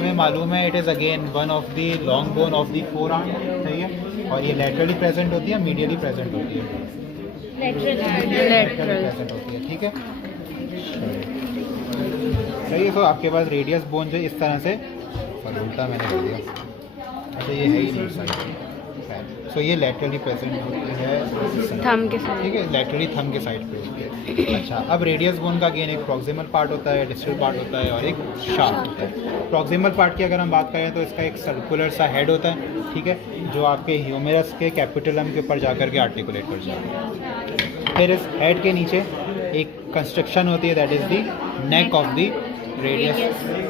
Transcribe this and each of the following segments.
हमें मालूम है it is again one of the long bone of the four arm, सही है। और ये लेटरली प्रेजेंट होती है, मीडियली प्रेजेंट होती है, लेटरली प्रेजेंट होती है, ठीक है। सही है। तो आपके पास रेडियस बोन जो इस तरह से, और उल्टा मैंने कर दिया, अच्छा ये है ही नहीं साइड। सो ये लेटरली प्रेजेंट होती है थंब के साइड, ठीक है, लेटरली थंब के साइड पे होती है। अच्छा, अब रेडियस बोन का अगेन एक प्रॉक्सिमल पार्ट होता है, डिस्टल पार्ट होता है और एक शाफ्ट होता है। प्रॉक्सिमल पार्ट की अगर हम बात करें तो इसका एक सर्कुलर सा हेड होता है, ठीक है, जो आपके ह्यूमेरस के कैपिटलम के ऊपर जाकर के आर्टिकुलेट कर जाता है। फिर इस हेड के नीचे एक कंस्ट्रक्शन होती है, that is the neck of the radius.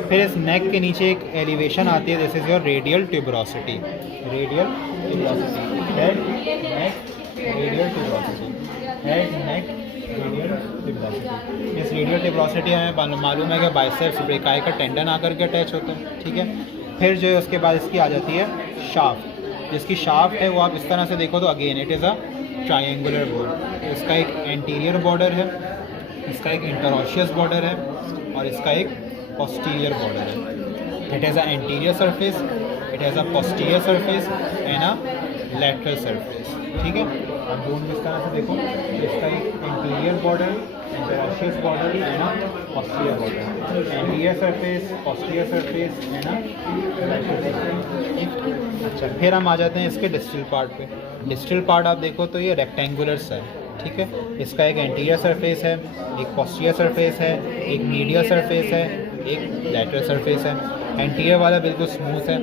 फिर इस नेक के नीचे एक एलिवेशन आती है, this is your radial tuberosity, radial tuberosity, head neck radial tuberosity, head neck radial tuberosity. इस रेडियल ट्यूबरोसिटी हमें मालूम है कि बाइसेप्स ब्रेकाई का टेंडन आकर के अटैच होता है, ठीक है। फिर जो है उसके बाद इसकी आ जाती है शाफ्ट, जिसकी शाफ्ट है वो आप इस तरह से देखो तो again it is a triangular board. इसका एक एंटीरियर बॉर्डर है, इसका एक इंटरऑशियस बॉर्डर है और इसका एक पोस्टीरियर बॉर्डर है। It has a anterior surface, it has a posterior surface and a lateral surface, ठीक है। अब बोन इस तरह से देखो, इसका एक anterior border, interosseous border and a posterior border, anterior surface, posterior surface and a lateral surface. अच्छा, फिर हम आ जाते हैं इसके डिस्टल पार्ट पे। डिस्टल पार्ट आप देखो तो ये रेक्टेंगुलर सा है, ठीक है। इसका एक एंटीरियर सरफेस है, एक पोस्टीरियर सरफेस है, एक मीडियल सरफेस है, एक लेटरल सरफेस है। एंटीरियर वाला बिल्कुल स्मूथ है,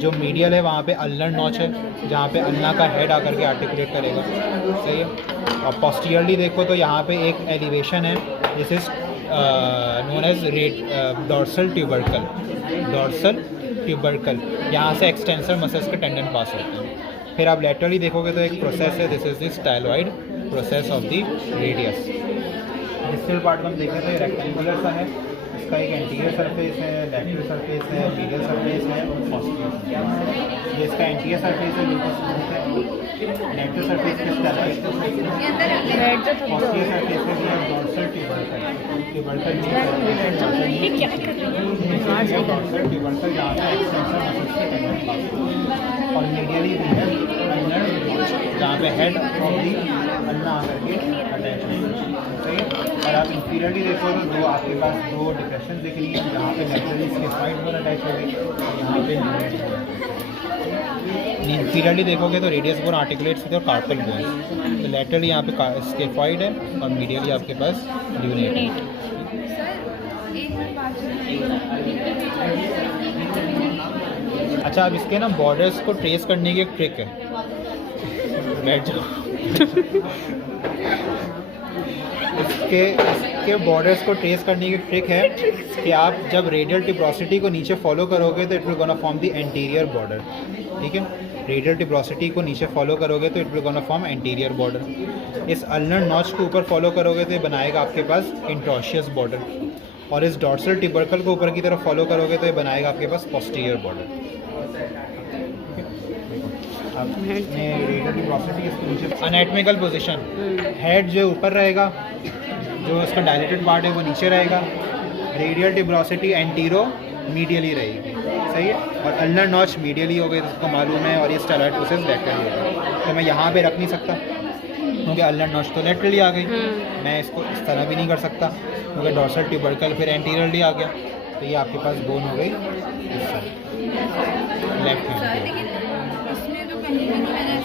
जो मीडियल है वहाँ पे अल्नर नॉच है, जहाँ पे अल्ना का हेड आकर के आर्टिकुलेट करेगा, सही है। और पोस्टीरियरली देखो तो यहाँ पे एक एलिवेशन है, this is known as dorsal tubercle, dorsal tubercle, यहाँ से एक्सटेंसर मसल्स के टेंडन पास होते हैं। फिर आप लेटरली देखोगे तो एक प्रोसेस है, this is the styloid process of the radius. Distal part में हम देखें तो ये रेक्टेंगुलर सा है, इसका एक एंटीरियर सरफेस है, लेटरल सरफेस है, मीडियल सरफेस है, पोस्टीरियर सरफेस। ये इसका एंटीरियर सरफेस है, बिल्कुल स्मूथ है। लेटरल सरफेस के स्टाइलॉइड पोस्टीरियर सरफेस में है dorsal tubercle, tubercle dorsal tubercle जहाँ से एक्सटेंसर मसल्स के टेंडन पास होते हैं। और मीडियली भी है अल्नर नॉच, जहाँ पे हेड ऑफ दी अल्ना आकर के अटैच है, सही है। और आप इंफीरियरली देखो तो दो आपके पास दो डिप्रेशन दिख रही है, यहाँ पे लेटरली स्केफॉइड बोन अटैच हो गई, यहाँ पे इंफीरियरली देखोगे तो radius bone articulates with your carpal bone. तो लेटरली यहाँ पे स्केफॉइड है और मीडियली आपके पास ल्यूनेट है। अच्छा, अब इसके ना बॉर्डर्स को ट्रेस करने की एक ट्रिक है, बैठ जाओ। इसके बॉर्डर्स को ट्रेस करने की ट्रिक है कि आप जब रेडियल ट्यूबरोसिटी को नीचे फॉलो करोगे तो it will gonna form the anterior border, ठीक है। रेडियल ट्यूबरोसिटी को नीचे फॉलो करोगे तो it will gonna form anterior border. इस अल्नर नॉच को ऊपर फॉलो करोगे तो ये बनाएगा आपके पास इंटरऑशियस बॉर्डर, और इस डॉर्सल ट्यूबरकल को ऊपर की तरफ फॉलो करोगे तो ये बनाएगा आपके पास posterior border. Anatomical position, head जो ऊपर रहेगा, जो उसका डायलेटेड पार्ट है वो नीचे रहेगा, रेडियल ट्यूबरोसिटी एंटीरो मीडियली रहेगी, सही है। और अल्नर नॉच मीडियली हो गई, उसको मालूम है, और ये स्टाइलॉइड प्रोसेस लेटरली होगा। तो मैं यहाँ पे रख नहीं सकता क्योंकि अल्नर नॉच तो लेटरली आ गई, मैं इसको इस तरह भी नहीं कर सकता क्योंकि डॉर्सल ट्यूबरकल फिर एंटीरियरली आ गया। तो ये आपके पास बोन हो गई इस